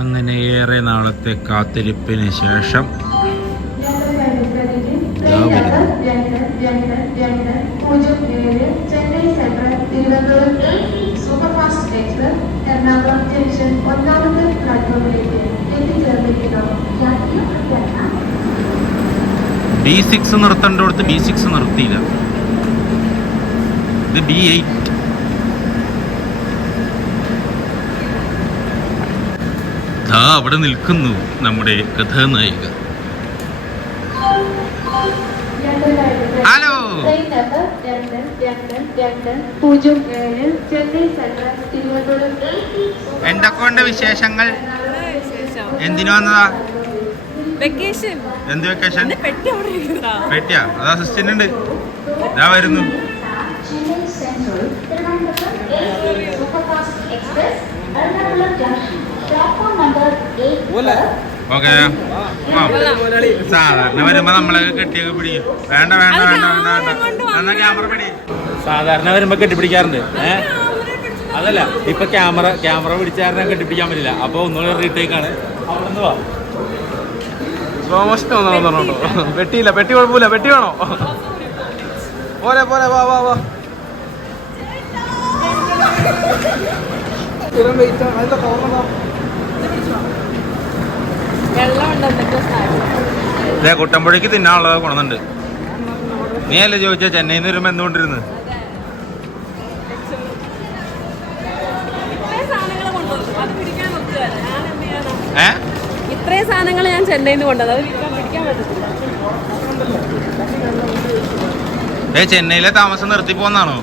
അങ്ങനെ ഏറെ നാളത്തെ കാത്തിരിപ്പിന് ശേഷം B6 നിർത്തേണ്ടടുത്ത് B6 നിർത്തിയില്ല. ഇത് B8. അവിടെ നിൽക്കുന്നു നമ്മുടെ കഥാനായിക. ഹലോ, എന്തൊക്കെയുണ്ട് വിശേഷങ്ങൾ? എന്തിനു വന്നതാ? എന്ത് വെക്കേഷൻ? പെട്ടിയാ? അത് അസിസ്റ്റന്റ് ഉണ്ട്, ഞാൻ വരുന്നു. ഓക്കെ, സാധാരണ വരുമ്പോ നമ്മളെ കെട്ടിയൊക്കെ പിടിക്കും. വേണ്ട വേണ്ട വേണ്ട വേണ്ട വേണ്ട, എന്നാ ക്യാമറ പിടി. സാധാരണ വരുമ്പോ കെട്ടിപ്പിടിക്കാറുണ്ട്. അതല്ല, ഇപ്പൊ ക്യാമറ പിടിച്ചാൽ കെട്ടിപ്പിടിക്കാൻ പറ്റില്ല. അപ്പൊ ഒന്നുകൂടെ റീടേക്കാണ്. അവിടെ നിന്ന് വാ, സ്ലോ മോഷൻ ഒന്നോ. പെട്ടിയില്ല, പെട്ടി കുഴപ്പമില്ല. പെട്ടി വേണോ? പോലെ പോലെ, വാ വാ വാ. കുട്ടമ്പുഴയ്ക്ക് തിന്നാനുള്ളത് കൊണ്ടുണ്ട്. നീ അല്ലേ ചോദിച്ചാ ചെന്നൈയിൽ നിന്ന് വരുമ്പോ എന്തുകൊണ്ടിരുന്നു? ഇത്രയും സാധനങ്ങൾ ഞാൻ ചെന്നൈയിൽ നിന്ന് കൊണ്ടത്, അത് പിടിക്കാൻ പറ്റത്തില്ല. ചെന്നൈയിലെ താമസം നിർത്തി പോന്നാണോ?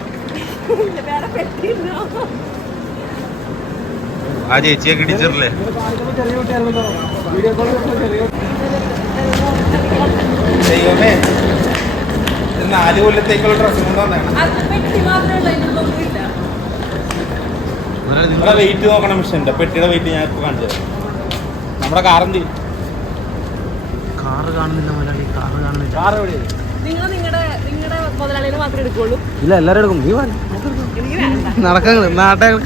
ആ ചേച്ചിയൊക്കെ ഇടിച്ചിട്ടില്ലേ? ദൈവമേ, 4 കൊല്ലത്തേക്കുള്ള ഡ്രസ്സും കൊണ്ടുവന്നാണ്. നിങ്ങളുടെ വെയിറ്റ് നോക്കണം. മിഷൻ്റെ പെട്ടിയുടെ വെയിറ്റ് ഞാൻ ഇപ്പോൾ കാണിച്ചത്. നമ്മുടെ കാറെന്തി? കാറ് കാണുന്നില്ല മുതലാളി, കാറ് കാണുന്നില്ല. കാർ എവിടെയാണ്? നിങ്ങളുടെ മുതലാളിനെ മാത്രമേ എടുക്കുള്ളൂ. ഇല്ല, എല്ലാവരും എടുക്കും. നീ നടക്കാൻ നാട്ടകൾ.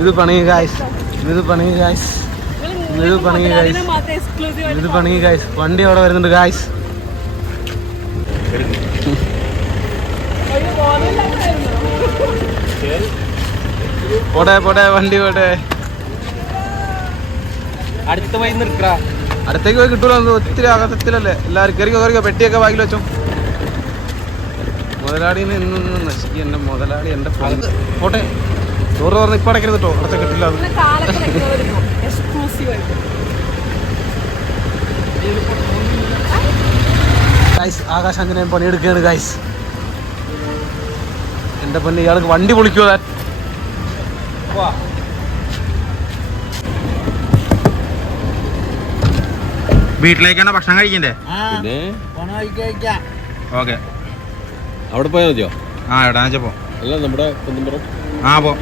ഇത് പണിയ ഗായ്സ്, ഇത് പണിയ ഗായ്സ്, ഇത് പണിയ ഗായ്സ്, ഇത് പണിയ ഗായ്സ്. വണ്ടി അവിടെ വരുന്നുണ്ട് ഗായ്സ്. പോട്ടെ പോട്ടെ, വണ്ടി പോട്ടെ. അടുത്ത പോയി നിൽക്ക. അടുത്തേക്ക് പോയി കിട്ടൂല, ഒത്തിരി അകത്തത്തിലല്ലേ. എല്ലാവരും കയറിക്കോ, പെട്ടിയൊക്കെ ബാഗിൽ വെച്ചോ. മുതലാളിനെ ഇന്ന് നശിക്കും എൻ്റെ മുതലാളി. എൻ്റെ പോട്ടെ, ചോറ് പറഞ്ഞ് ഇപ്പം അടയ്ക്കരുത് കേട്ടോ, അടുത്ത കിട്ടില്ല. അത് ഗൈസ്, ആകാശാഞ്ജനേയൻ പണിയെടുക്കുകയാണ് ഗൈസ്. എൻ്റെ പൊന്നെ, ഇയാൾക്ക് വണ്ടി പൊളിക്കുമോ? വീട്ടിലേക്കാണ് ഭക്ഷണം കഴിക്കണ്ടേ? ഓക്കെ, അവിടെ പോയാൽ മതിയോ? ആ, എവിടെയാ വെച്ചപ്പോ? അല്ല, നമ്മുടെ കുന്നമ്പുറം. ആ, പോ.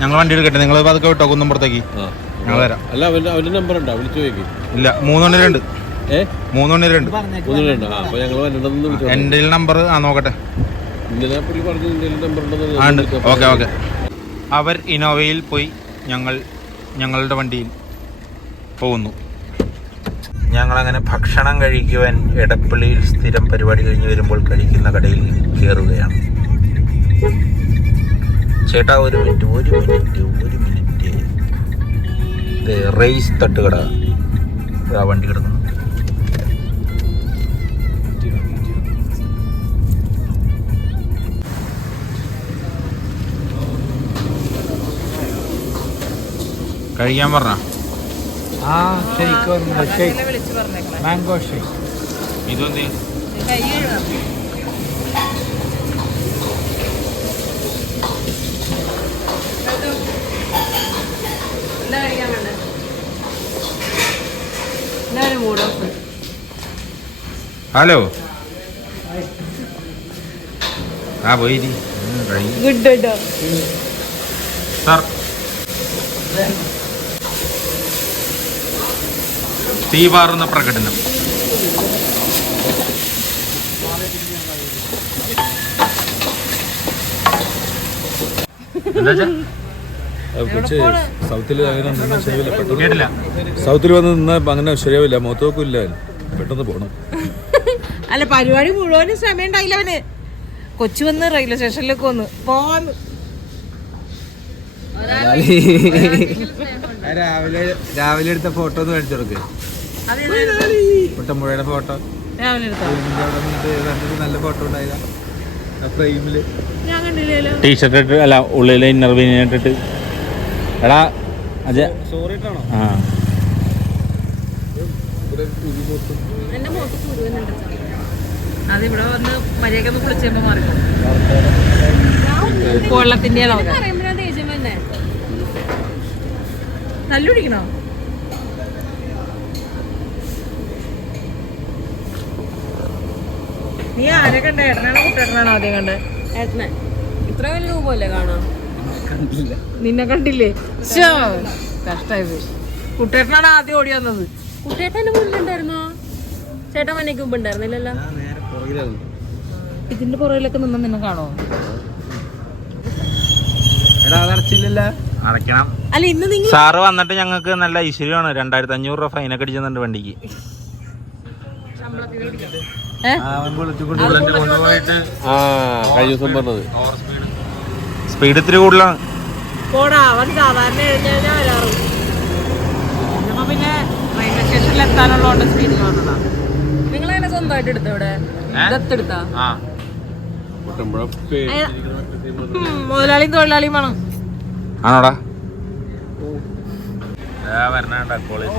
ഞങ്ങൾ വണ്ടി എടുക്കട്ടെ, നിങ്ങൾ അതൊക്കെ വിട്ടോ കുന്നമ്പുറത്തേക്ക്. ഞങ്ങൾ വരാം. അല്ല, അവന്റെ നമ്പർ ഉണ്ടോ? വിളിച്ചു നോക്കി. ഇല്ല, 312. 312. അപ്പൊ ഞങ്ങൾ വരേണ്ടതെന്ന് എൻ്റെ നമ്പർ നോക്കട്ടെ. ഇന്നലെ പുള്ളി പറഞ്ഞു നമ്പർ ഉണ്ട്. Okay okay. അവർ ഇന്നോവയിൽ പോയി, ഞങ്ങൾ ഞങ്ങളുടെ വണ്ടിയിൽ പോകുന്നു. ഞങ്ങളങ്ങനെ ഭക്ഷണം കഴിക്കുവാൻ എടപ്പള്ളിയിൽ സ്ഥിരം പരിപാടി കഴിഞ്ഞ് വരുമ്പോൾ കഴിക്കുന്ന കടയിൽ കയറുകയാണ്. ചേട്ടാ, ഒരു മിനിറ്റ്. റൈസ് തട്ടുകട, ആ വണ്ടി കിടക്കുന്നു. കഴിക്കാൻ പറഞ്ഞ മാംഗോ ഷേക്ക്. ഇതൊന്നേ ഹലോ. ആ, പോയി സാർ. തീപാറുന്ന പ്രകടനം. എന്താ കൊച്ചി സൗത്തിൽ അങ്ങനെ നിന്നാൽ ശരിയാവില്ല, പെട്ടെന്ന് കേട്ടില്ല. സൗത്തിൽ വന്ന് നിന്നാൽ അങ്ങനെ ശരിയാവില്ല, മുഖത്തോക്കും ഇല്ല, പെട്ടെന്ന് പോകണം. അല്ല പരിപാടി മുഴുവനും സമയമുണ്ടായില്ല അവന്. കൊച്ചു വന്ന് റെയിൽവേ സ്റ്റേഷനിലേക്ക് വന്ന് പോവാന്ന്. രാവിലെ എടുത്ത ഫോട്ടോ ഒന്ന് കാണിച്ചു കൊടുക്ക്. കുട്ടമ്പുഴയുടെ ഫോട്ടോ രാവിലെ എടുത്താ നല്ല ഫോട്ടോ ഉണ്ടായതാ ഫ്രെയിമില്. ഞാൻ കണ്ടില്ലല്ലോ. ടീഷർട്ട് ഇട്ട് അല്ല ഉള്ളിലെ ഇന്നർ ഇട്ടിട്ട് എടാ അജയ സോറിട്ടാണോ? ആ എന്റെ മുഖത്ത് കുരുവനുണ്ട്. അതിവിടെ വന്ന് മര്യാദക്കൊന്ന് കുളിച്ചപ്പോ മാറി വെള്ളത്തിന്റെ പറയുമ്പോ ഞാൻ ദേഷ്യം തന്നെ. നല്ല കുടിക്കണോ? നീ ആരെ കണ്ട? ഏട്ടനാണോ കുട്ടേട്ടനാണോ ആദ്യം കണ്ട്? ഏട്ടനെ ഇത്ര വലിയ രൂപമല്ലേ കാണാം. നിന്നെ കണ്ടില്ലേ? ശ്ശോ, കഷ്ടായി പോയി. കുട്ടേട്ടനാണ് ആദ്യം ഓടി വന്നത്. കുട്ടിയേട്ടന്റെ മുന്നിലുണ്ടായിരുന്നോ? ചേട്ടൻ മണിക്ക് മുമ്പ് ഉണ്ടായിരുന്നില്ലല്ലോ. നേരെ പുറകിലായിരുന്നു. ഇതിന്റെ പുറകിലൊക്കെ നിന്ന് നിന്നെ കാണോ? എടാ അതടച്ചില്ലല്ല. അടയ്ക്കണം. അല്ല ഇന്ന് നിങ്ങൾ സാറ് വന്നിട്ട് ഞങ്ങൾക്ക് നല്ല ഐശ്വര്യമാണ്. 2500 രൂപ ഫൈനൊക്കെ അടിച്ചിട്ടുണ്ട് വണ്ടിക്ക്. അവൻ വിളിച്ചുകൊണ്ട് കൊണ്ടുപോയിട്ട് ആ കഴിഞ്ഞ ദിവസം പറഞ്ഞത് സ്പീഡ് ഇത്തിരി കൂടുതലാണ്. പോടാ, അവൻ സാധാരണ എഴുതി കഴിഞ്ഞാൽ വരാറ്. ഇന്നിപ്പോ പിന്നെ റെയിൽവേ സ്റ്റേഷനിൽ എത്താനുള്ളതുകൊണ്ട് സ്പീഡിൽ വന്നതാ. നിങ്ങളെങ്ങനെ സ്വന്തമായിട്ട് എടുത്തോ ഇവിടെ? ദത്തെടുത്താ? ആ കുട്ടമ്പുഴ മുതലാളിയും തൊഴിലാളിയും വേണം. ആണോടാ വരണ കോളേജ്.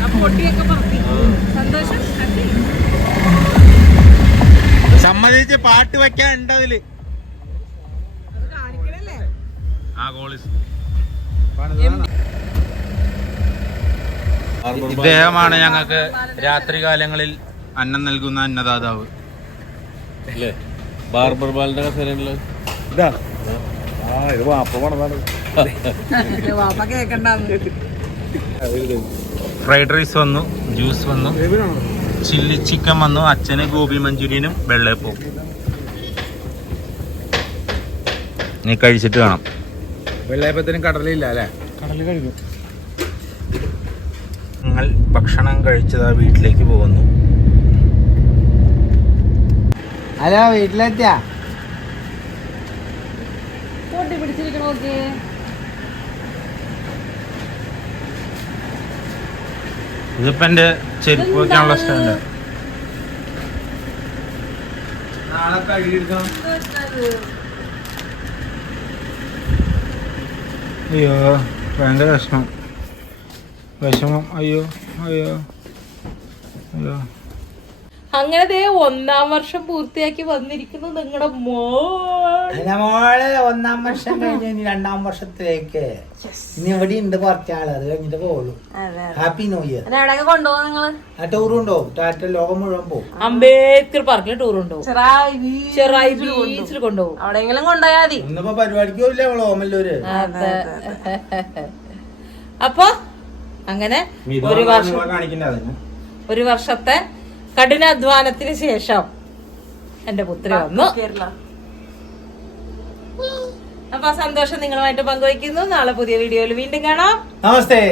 ആ പൊട്ടിയൊക്കെ പറത്തി. സന്തോഷം. സമ്മതിച്ച് പാട്ട് വെക്കാൻ ഉണ്ട് അതില്. കാണിക്കണല്ലേ? ആ കോളേജ് ഇദ്ദേഹമാണ് ഞങ്ങൾക്ക് രാത്രികാലങ്ങളിൽ അന്നം നൽകുന്ന അന്നദാതാവ്. അല്ലേ ബാർബർ ബാലിന്റെ കസേരയില് ഇത് വാപ്പ പണതാണ്. വാപ്പ കേക്കണ്ടാന്ന്. ഫ്രൈഡ് റൈസ് വന്നു, ജ്യൂസ് വന്നു, ചില്ലി ചിക്കൻ വന്നു, അച്ഛന് ഗോബി മഞ്ചൂരിയനും വെള്ളയപ്പവും. നീ കഴിച്ചിട്ട് കാണാം. വെള്ളയപ്പത്തിനും കടലില്ല അല്ലേ? കടലിൽ കഴിഞ്ഞു. ഞങ്ങൾ ഭക്ഷണം കഴിച്ചതാ വീട്ടിലേക്ക് പോകുന്നു. ഹലോ, വീട്ടിലെത്തിയാ? പൊട്ടി പിടിച്ചിരിക്കണ നോക്കിയേ. ഇതിപ്പോ എന്റെ ചെരുപ്പ് വെക്കാനുള്ള സ്റ്റാൻഡ്. നാളെ കഴുകിയെടുക്കണം. അയ്യോ ഭയങ്കര വിഷമം. അയ്യോ അയ്യോ അയ്യോ. അങ്ങനെ ദേ 1-ാം വർഷം പൂർത്തിയാക്കി വന്നിരിക്കുന്നു നിങ്ങളുടെ മോൾ. മോള് 1-ാം വർഷം കഴിഞ്ഞ് ഇനി 2-ാം വർഷത്തിലേക്ക് ഇനി ഇവിടെ ഉണ്ട് കുറച്ചാള്, അത് കഴിഞ്ഞിട്ട് പോകുള്ളൂ. Happy new year. എവിടെയൊക്കെ കൊണ്ടുപോകും നിങ്ങള്? ആ ടൂർ ഉണ്ടാവും, ടാറ്റ ലോകം മുഴുവൻ പോകും. അംബേദ്കർ പാർക്കിൽ ടൂർ ഉണ്ടാവും, ചെറായി ബീച്ചിൽ കൊണ്ടുപോകും. അവിടെയെങ്കിലും കൊണ്ടുപോയാ മതി. ഇന്നിപ്പോ പരിപാടിക്ക് പോയില്ലേ അവള് ഓമല്ലൂര്. അതെ. അപ്പൊ അങ്ങനെ ഒരു വർഷത്തെ കഠിനാധ്വാനത്തിന് ശേഷം എന്റെ പുത്രി വന്നു. അപ്പൊ ആ സന്തോഷം നിങ്ങളുമായിട്ട് പങ്കുവയ്ക്കുന്നു. നാളെ പുതിയ വീഡിയോയിൽ വീണ്ടും കാണാം. നമസ്തേ.